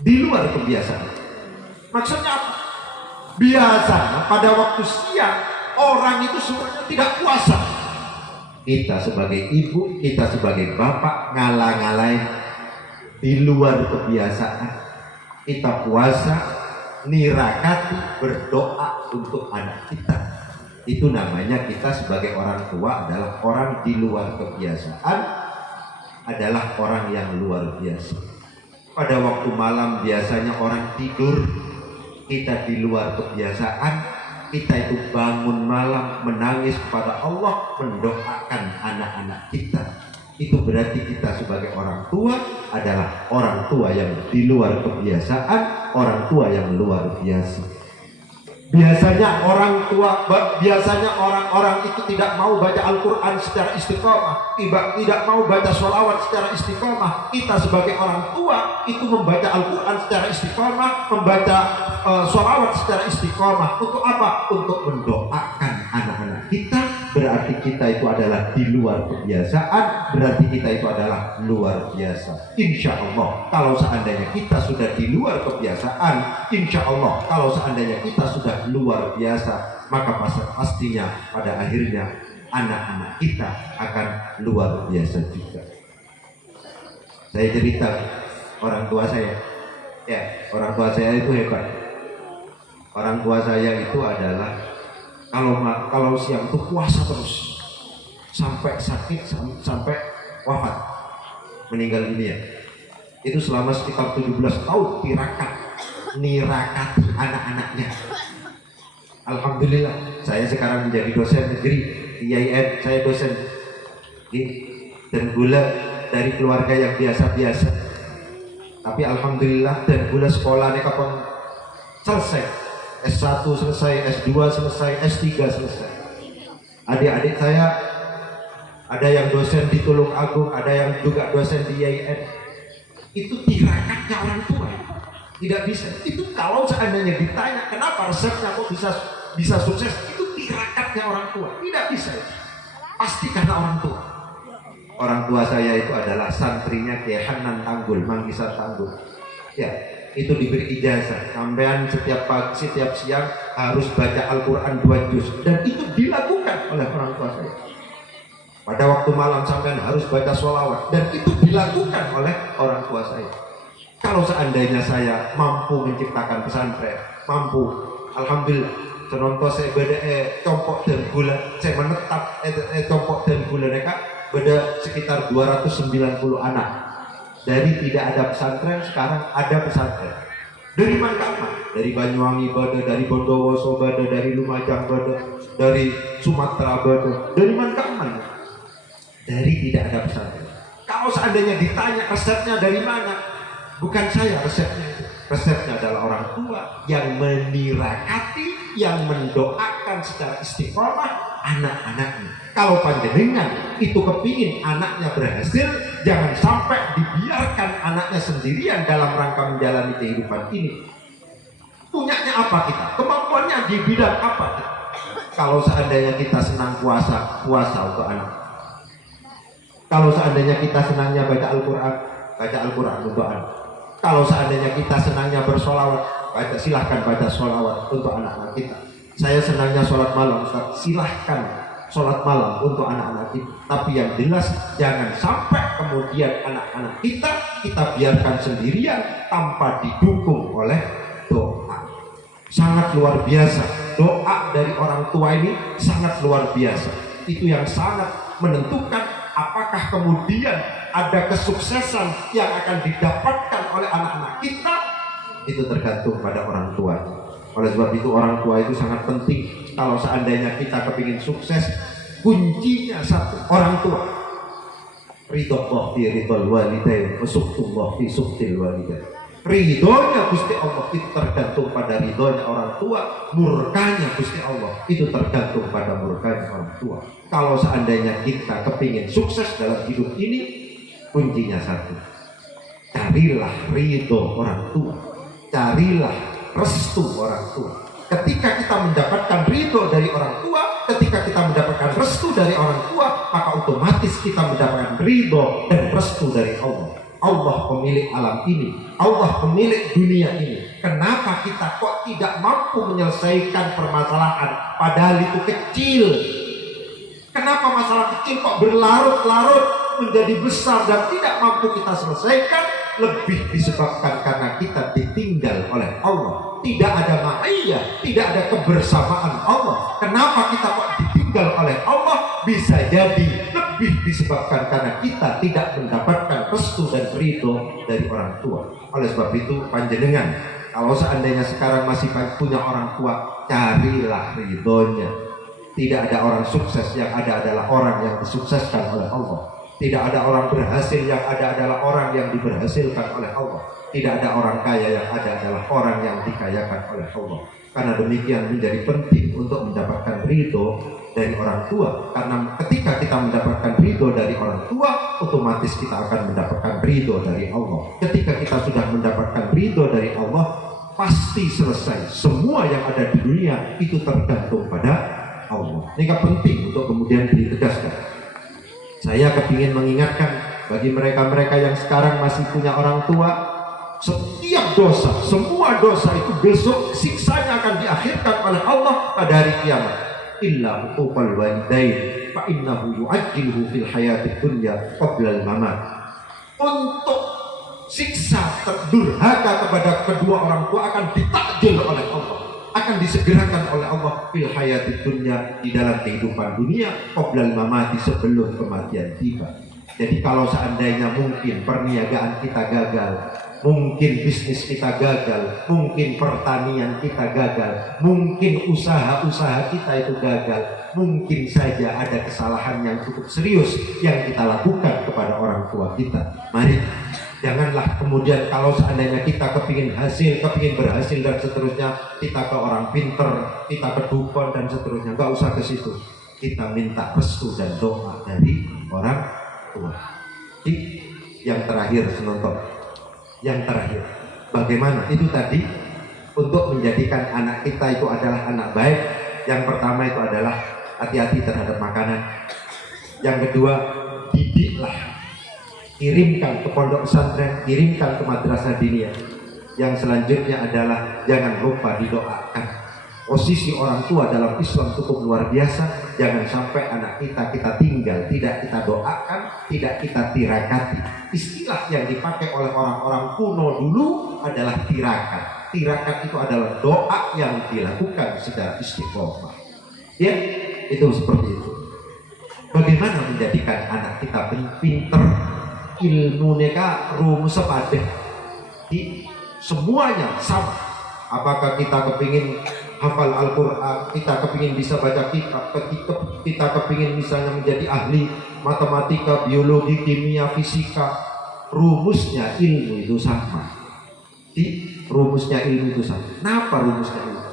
Di luar kebiasaan. Maksudnya apa? Biasanya pada waktu siang orang itu semuanya tidak puasa. Kita sebagai ibu, kita sebagai bapak ngalah-ngalahin di luar kebiasaan. Kita puasa, nirakati, berdoa untuk anak kita. Itu namanya kita sebagai orang tua adalah orang di luar kebiasaan, adalah orang yang luar biasa. Pada waktu malam biasanya orang tidur, kita di luar kebiasaan. Kita itu bangun malam menangis kepada Allah, mendoakan anak-anak kita. Itu berarti kita sebagai orang tua adalah orang tua yang di luar kebiasaan, orang tua yang luar biasa. Biasanya orang-orang itu tidak mau baca Al-Quran secara istiqomah, tidak mau baca sholawat secara istiqomah. Kita sebagai orang tua itu membaca Al-Quran secara istiqomah, membaca sholawat secara istiqomah. Untuk apa? Untuk mendoakan anak-anak kita. Berarti kita itu adalah di luar kebiasaan, berarti kita itu adalah luar biasa. Insya Allah kalau seandainya kita sudah di luar kebiasaan, insya Allah kalau seandainya kita sudah luar biasa, maka pastinya pada akhirnya anak-anak kita akan luar biasa juga. Saya cerita orang tua saya, ya orang tua saya itu hebat. Orang tua saya itu adalah kalau siang itu puasa terus sampai sakit, sampai wafat, meninggal dunia. Itu selama sekitar 17 tahun nirakati anak-anaknya. Alhamdulillah saya sekarang menjadi dosen negeri di IAIN. Saya dosen dan gula dari keluarga yang biasa-biasa, tapi alhamdulillah dan gula sekolahnya kapan selesai. S1 selesai, S2 selesai, S3 selesai. Adik-adik saya ada yang dosen di Tulungagung, ada yang juga dosen di IAIN. Itu tirakatnya orang tua. Tidak bisa. Itu kalau seandainya ditanya kenapa resepnya kok bisa sukses, itu tirakatnya orang tua. Tidak bisa. Pasti karena orang tua. Orang tua saya itu adalah santrinya Kiai Hanan Tanggul, Manggisan Tanggul. Ya, itu diberi ijazah. Sampean setiap pagi, setiap siang harus baca Al-Quran 2 juz, dan itu dilakukan oleh orang tua saya. Pada waktu malam sampean harus baca sholawat, dan itu dilakukan oleh orang tua saya. Kalau seandainya saya mampu menciptakan pesantren, mampu, alhamdulillah. Senonto saya beda compok dan gula, saya menetap compok dan gula mereka beda sekitar 290 anak. Dari tidak ada pesantren, sekarang ada pesantren. Dari mana? Dari Banyuwangi bada, dari Bondowoso bada, dari Lumajang bada, dari Sumatera bada. Dari mana? Dari tidak ada pesantren. Kalau seandainya ditanya resepnya dari mana, bukan saya resepnya itu. Resepnya adalah orang tua yang menirakati, yang mendoakan secara istiqomah anak-anaknya. Kalau panjenengan itu kepingin anaknya berhasil, jangan sampai dibiarkan anaknya sendirian dalam rangka menjalani kehidupan ini. Punyanya apa kita? Kemampuannya di bidang apa? Kalau seandainya kita senang puasa untuk anak. Kalau seandainya kita senangnya baca Al-Quran untuk anak. Kalau seandainya kita senangnya bersolawat, silahkan baca solawat untuk anak-anak kita. Saya senangnya sholat malam, Ustaz. Silahkan sholat malam untuk anak-anak kita. Tapi yang jelas jangan sampai kemudian anak-anak kita biarkan sendirian tanpa didukung oleh doa. sangat luar biasa. Doa dari orang tua ini sangat luar biasa. Itu yang sangat menentukan apakah kemudian ada kesuksesan yang akan didapatkan oleh anak-anak kita. Itu tergantung pada orang tua. Oleh sebab itu orang tua itu sangat penting. Kalau seandainya kita kepingin sukses, kuncinya satu, orang tua. Ridho fi ridhol walidain, suktullah fi suktil walidain. Ridhonya Gusti Allah itu tergantung pada ridhonya orang tua, murkanya Gusti Allah itu tergantung pada murkanya orang tua. Kalau seandainya kita kepingin sukses dalam hidup ini, kuncinya satu, carilah ridho orang tua, carilah restu orang tua. Ketika kita mendapatkan ridho dari orang tua, ketika kita mendapatkan restu dari orang tua, maka otomatis kita mendapatkan ridho dan restu dari Allah. Allah pemilik alam ini, Allah pemilik dunia ini. Kenapa kita kok tidak mampu menyelesaikan permasalahan padahal itu kecil? Kenapa masalah kecil kok berlarut-larut menjadi besar dan tidak mampu kita selesaikan? Lebih disebabkan karena kita ditinggal oleh Allah. Tidak ada ma'iyah, tidak ada kebersamaan Allah. Kenapa kita kok ditinggal oleh Allah? Bisa jadi lebih disebabkan karena kita tidak mendapatkan restu dan ridho dari orang tua. Oleh sebab itu panjenengan, kalau seandainya sekarang masih punya orang tua, carilah ridhonya. Tidak ada orang sukses, yang ada adalah orang yang disukseskan oleh Allah. Tidak ada orang berhasil, yang ada adalah orang yang diberhasilkan oleh Allah. Tidak ada orang kaya, yang ada adalah orang yang dikayakan oleh Allah. Karena demikian menjadi penting untuk mendapatkan ridho dari orang tua. Karena ketika kita mendapatkan ridho dari orang tua, otomatis kita akan mendapatkan ridho dari Allah. Ketika kita sudah mendapatkan ridho dari Allah, pasti selesai. Semua yang ada di dunia itu tergantung pada Allah. Ini penting untuk kemudian ditegaskan. Saya kepingin mengingatkan bagi mereka-mereka yang sekarang masih punya orang tua, setiap dosa, semua dosa itu besok siksanya akan diakhirkan oleh Allah pada hari kiamat. Illa huquqal walidain fa innahu yu'ajjiluhu fil hayatid dunya qabla al-mamat. Untuk siksa terdurhaka kepada kedua orang tua akan ditakjil oleh Allah, akan disegerakan oleh Allah fil hayatid dunya, di dalam kehidupan dunia, qoblal mamati, sebelum kematian tiba. Jadi kalau seandainya mungkin perniagaan kita gagal, mungkin bisnis kita gagal, mungkin pertanian kita gagal, mungkin usaha-usaha kita itu gagal, mungkin saja ada kesalahan yang cukup serius yang kita lakukan kepada orang tua kita. Mari, janganlah kemudian kalau seandainya kita kepingin hasil, kepingin berhasil dan seterusnya, kita ke orang pinter, kita ke dukun dan seterusnya. Gak usah ke situ. Kita minta restu dan doa dari orang tua. Yang terakhir, penonton, yang terakhir, bagaimana itu tadi untuk menjadikan anak kita itu adalah anak baik. Yang pertama itu adalah hati-hati terhadap makanan. Yang kedua, didiklah, kirimkan ke pondok pesantren, kirimkan ke madrasah diniyah. Yang selanjutnya adalah jangan lupa didoakan. Posisi orang tua dalam Islam cukup luar biasa. Jangan sampai anak kita tinggal, tidak kita doakan, tidak kita tirakati. Istilah yang dipakai oleh orang-orang kuno dulu adalah tirakat. Tirakat itu adalah doa yang dilakukan secara istiqomah. Ya, itu seperti itu. Bagaimana menjadikan anak kita pinter, ilmu neka rumus sepadan, di semuanya sama. Apakah kita kepingin hafal Al-Quran, kita kepingin bisa baca kitab, kita kepingin misalnya menjadi ahli matematika, biologi, kimia, fisika, rumusnya ilmu itu sama. Rumusnya ilmu itu sama. Kenapa rumusnya ilmu?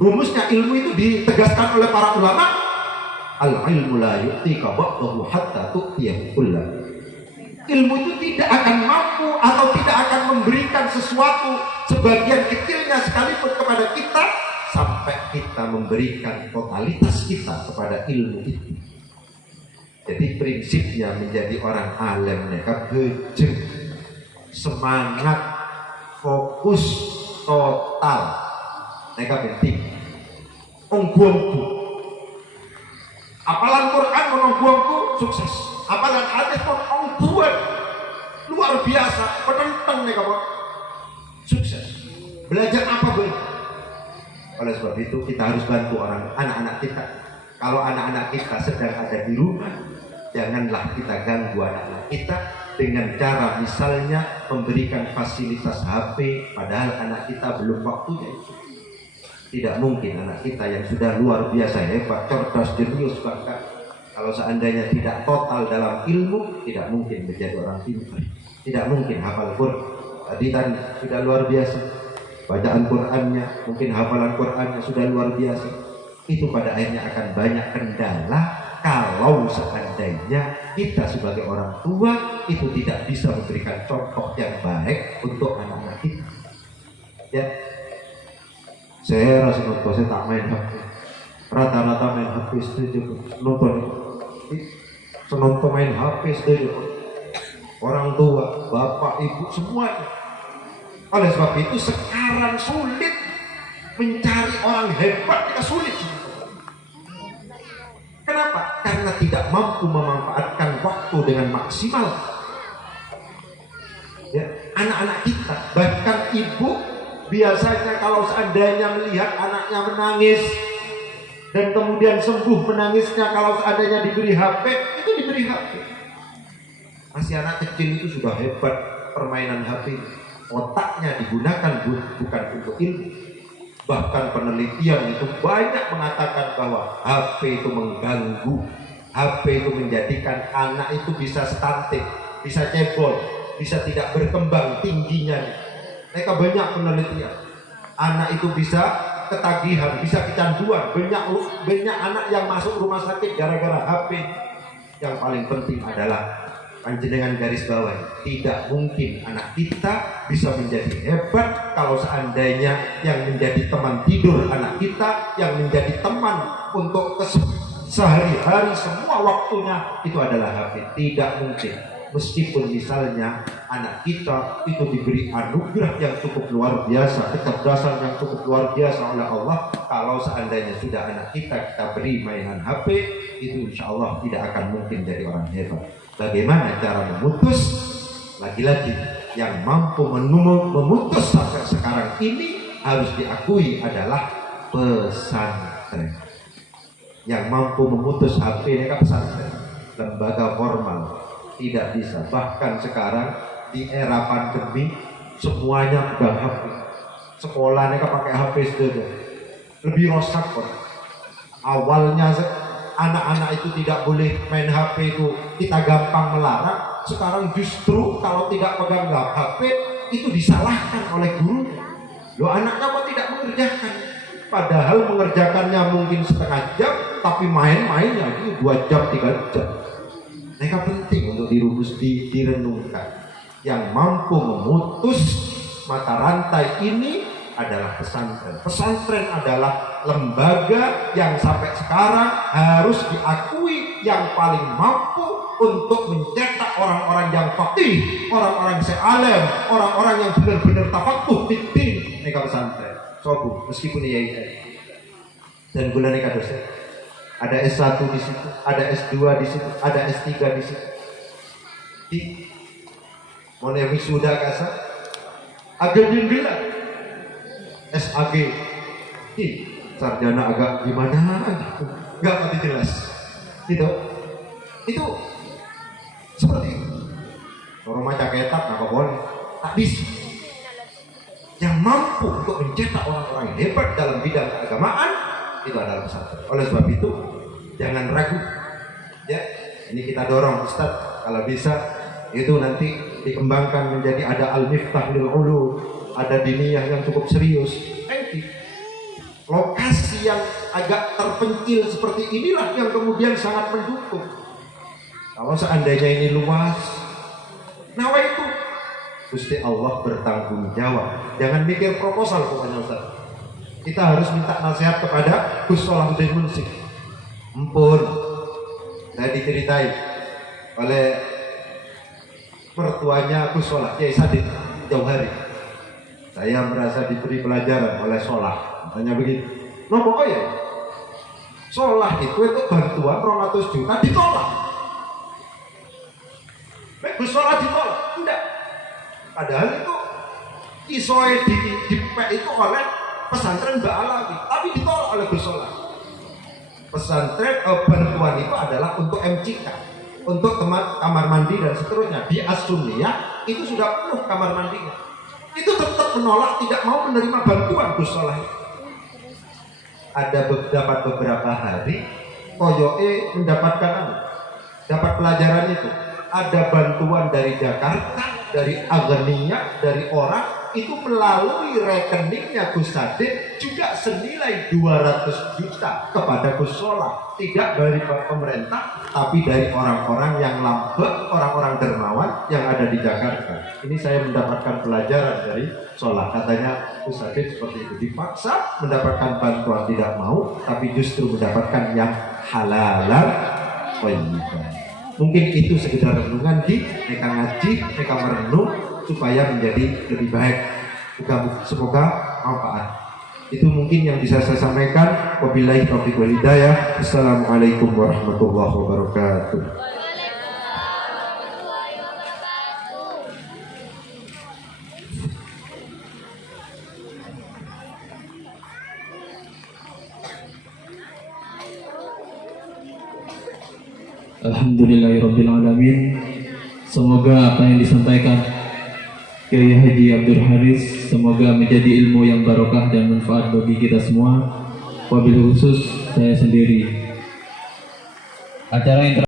Rumusnya ilmu itu ditegaskan oleh para ulama. Al-ilmu la yu'tika ba'dahu hatta tu'tiyahu kullah. Ilmu itu tidak akan mampu atau tidak akan memberikan sesuatu sebagian kecilnya sekalipun kepada kita sampai kita memberikan totalitas kita kepada ilmu itu. Jadi prinsipnya menjadi orang alim mereka bejeng, semangat, fokus, total. Mereka penting. Ongguangku, apalan Quran menongguangku sukses. Apalan hadis pun ongguan luar biasa, penentang mereka sukses. Belajar apa boleh? Oleh sebab itu kita harus bantu anak-anak kita. Kalau anak-anak kita sedang ada di rumah, janganlah kita ganggu anak-anak kita dengan cara misalnya memberikan fasilitas HP padahal anak kita belum waktunya. Tidak mungkin anak kita yang sudah luar biasa hebat, cerdas, jenius, bahkan kalau seandainya tidak total dalam ilmu, tidak mungkin menjadi orang pintar, tidak mungkin hafal Quran. Tadi sudah luar biasa bacaan Qurannya, mungkin hafalan Qurannya sudah luar biasa. Itu pada akhirnya akan banyak kendala kalau seandainya kita sebagai orang tua itu tidak bisa memberikan contoh yang baik untuk anak-anak kita. Ya, saya rasa nonton, saya tak main HP. Rata-rata main HP setuju nonton. Senonton main HP setuju. Orang tua, bapak, ibu, semuanya. Oleh sebab itu sekarang sulit mencari orang hebat, kita sulit. Kenapa? Karena tidak mampu memanfaatkan waktu dengan maksimal. Ya, anak-anak kita, bahkan ibu biasanya kalau seandainya melihat anaknya menangis dan kemudian sembuh menangisnya, kalau seandainya diberi HP, itu diberi HP. Masih anak kecil itu sudah hebat permainan HP. Otaknya digunakan bukan untuk ilmu. Bahkan penelitian itu banyak mengatakan bahwa HP itu mengganggu, HP itu menjadikan anak itu bisa stunting, bisa cebol, bisa tidak berkembang tingginya. Mereka banyak penelitian. Anak itu bisa ketagihan, bisa kecanduan. Banyak anak yang masuk rumah sakit gara-gara HP. Yang paling penting adalah panjenengan garis bawah, tidak mungkin anak kita bisa menjadi hebat kalau seandainya yang menjadi teman tidur anak kita, yang menjadi teman untuk sehari-hari semua waktunya itu adalah HP. Tidak mungkin. Meskipun misalnya anak kita itu diberi anugerah yang cukup luar biasa, kecerdasan yang cukup luar biasa oleh Allah, kalau seandainya sudah anak kita beri mainan HP, itu insya Allah tidak akan mungkin jadi orang hebat. Bagaimana cara memutus? Lagi-lagi yang mampu memutus sampai sekarang ini harus diakui adalah pesantren. Yang mampu memutus HP ini kan pesantren, lembaga formal. Tidak bisa. Bahkan sekarang di era pandemi semuanya udah HP. Sekolahnya kan pakai HP saja. Lebih rosak kok. Awalnya anak-anak itu tidak boleh main HP itu kita gampang melarang. Sekarang justru kalau tidak pegang HP itu disalahkan oleh gurunya. Loh, anaknya kok tidak mengerjakan? Padahal mengerjakannya mungkin setengah jam, tapi main-mainnya itu 2 jam 3 jam. Mereka penting untuk direnungkan. Yang mampu memutus mata rantai ini adalah pesantren. Pesantren adalah lembaga yang sampai sekarang harus diakui yang paling mampu untuk mencetak orang-orang yang faqih, orang-orang yang alim, orang-orang yang benar-benar tafakuh di din. Mereka pesantren. Sobu, meskipun iya. Dan bulan ini dosen. Ada S1 di situ, ada S2 di situ, ada S3 di situ. Di mana wisuda kasa, agak gelar SAG, sarjana agak gimana gitu, nggak pasti jelas, gitu. Itu seperti itu. Orang macam ketat nggak boleh, tak bisa. Yang mampu untuk mencetak orang-orang hebat dalam bidang keagamaan itu adalah pesantren. Oleh sebab itu jangan ragu, ya. Ini kita dorong Ustaz, kalau bisa itu nanti dikembangkan menjadi ada al-miftah lil ulum, ada diniyah yang cukup serius. Lokasi yang agak terpencil seperti inilah yang kemudian sangat mendukung. Kalau seandainya ini luas, nah itu Gusti Allah bertanggung jawab. Jangan mikir proposal pokoknya Ustaz. Kita harus minta nasihat kepada Gus Salahuddin Munsik. Ampun, saya diceritai oleh mertuanya Gus Solah, Kiai Sadid Jauhari. Saya merasa diberi pelajaran oleh Solah. Tanya begitu. No pokoknya Solah itu bantuan 200 juta ditolak. Gus Solah ditolak? Enggak. Padahal itu isoe di itu oleh pesantren Mbak Alawi, tapi ditolak oleh Gus Solah. Pesantren bantuan itu adalah untuk MCK, untuk kamar mandi dan seterusnya. Di As-Sunniyah itu sudah penuh kamar mandinya. Itu tetap menolak, tidak mau menerima bantuan Gus Solah. Ada beberapa hari Koyoe mendapatkan dapat pelajaran itu. Ada bantuan dari Jakarta, dari Agenia, dari orang itu melalui rekeningnya Gus Sadin juga senilai 200 juta kepada Gus Solah, tidak dari pemerintah tapi dari orang-orang yang lambek, orang-orang dermawan yang ada di Jakarta. Ini saya mendapatkan pelajaran dari Solah, katanya Gus Sadin seperti itu, dipaksa mendapatkan bantuan tidak mau, tapi justru mendapatkan yang halalan thayyiban. Mungkin itu sekedar renungan di mereka ngaji, mereka merenung supaya menjadi lebih baik. Semoga manfaat. Itu mungkin yang bisa saya sampaikan. Wabillahi taufiq wal hidayah. Assalamualaikum warahmatullahi wabarakatuh. Alhamdulillahirrabbilalamin. Semoga apa yang disampaikan Kiai Haji Abdul Haris semoga menjadi ilmu yang barokah dan manfaat bagi kita semua. Wabil khusus saya sendiri. Acara yang